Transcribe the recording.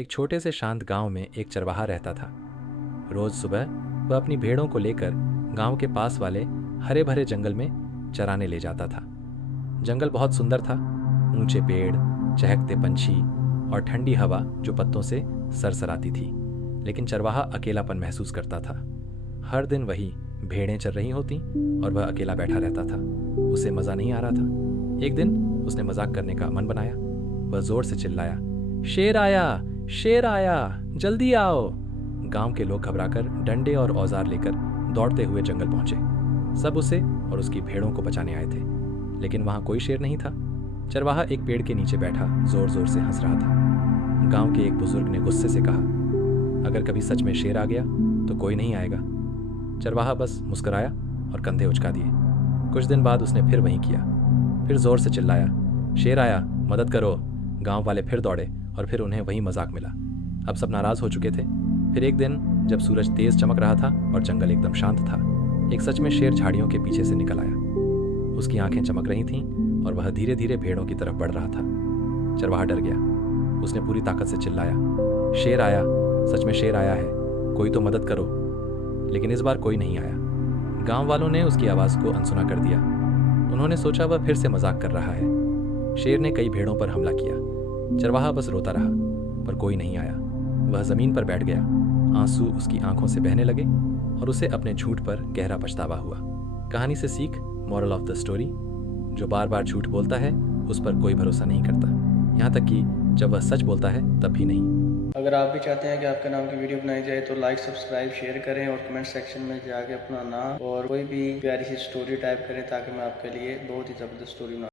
एक छोटे से शांत गांव में एक चरवाहा रहता था। रोज सुबह वह अपनी भेड़ों को लेकर गांव के पास वाले हरे भरे जंगल में चराने ले जाता था। जंगल बहुत सुंदर था, ऊंचे पेड़, चहकते पंछी और ठंडी हवा जो पत्तों से सरसराती थी। लेकिन चरवाहा अकेलापन महसूस करता था। हर दिन वही भेड़ें चर रही होती और वह अकेला बैठा रहता था। उसे मज़ा नहीं आ रहा था। एक दिन उसने मजाक करने का मन बनाया। वह जोर से चिल्लाया, शेर आया, शेर आया, जल्दी आओ। गांव के लोग घबराकर डंडे और औजार लेकर दौड़ते हुए जंगल पहुंचे। सब उसे और उसकी भेड़ों को बचाने आए थे, लेकिन वहां कोई शेर नहीं था। चरवाहा एक पेड़ के नीचे बैठा जोर जोर से हंस रहा था। गांव के एक बुजुर्ग ने गुस्से से कहा, अगर कभी सच में शेर आ गया तो कोई नहीं आएगा। चरवाहा बस मुस्कुराया और कंधे उचका दिए। कुछ दिन बाद उसने फिर वही किया। फिर जोर से चिल्लाया, शेर आया, मदद करो। गांव वाले फिर दौड़े और फिर उन्हें वही मजाक मिला। अब सब नाराज हो चुके थे। फिर एक दिन जब सूरज तेज चमक रहा था और जंगल एकदम शांत था, एक सच में शेर झाड़ियों के पीछे से निकल आया। उसकी आंखें चमक रही थीं और वह धीरे धीरे भेड़ों की तरफ बढ़ रहा था। चरवाहा डर गया। उसने पूरी ताकत से चिल्लाया, शेर आया, सच में शेर आया है, कोई तो मदद करो। लेकिन इस बार कोई नहीं आया। गांव वालों ने उसकी आवाज़ को अनसुना कर दिया। उन्होंने सोचा वह फिर से मजाक कर रहा है। शेर ने कई भेड़ों पर हमला किया। चरवाहा बस रोता रहा, पर कोई नहीं आया। वह जमीन पर बैठ गया। आंसू उसकी आंखों से बहने लगे और उसे अपने झूठ पर गहरा पछतावा हुआ। कहानी से सीख, मॉरल ऑफ द स्टोरी, जो बार बार झूठ बोलता है उस पर कोई भरोसा नहीं करता, यहाँ तक कि जब वह सच बोलता है तब भी नहीं। अगर आप भी चाहते हैं कि आपके नाम की वीडियो बनाई जाए तो लाइक, सब्सक्राइब, शेयर करें और कमेंट सेक्शन में जाके अपना नाम और कोई भी प्यारी सी स्टोरी टाइप करें, ताकि मैं आपके लिए बहुत ही ज़बरदस्त स्टोरी बना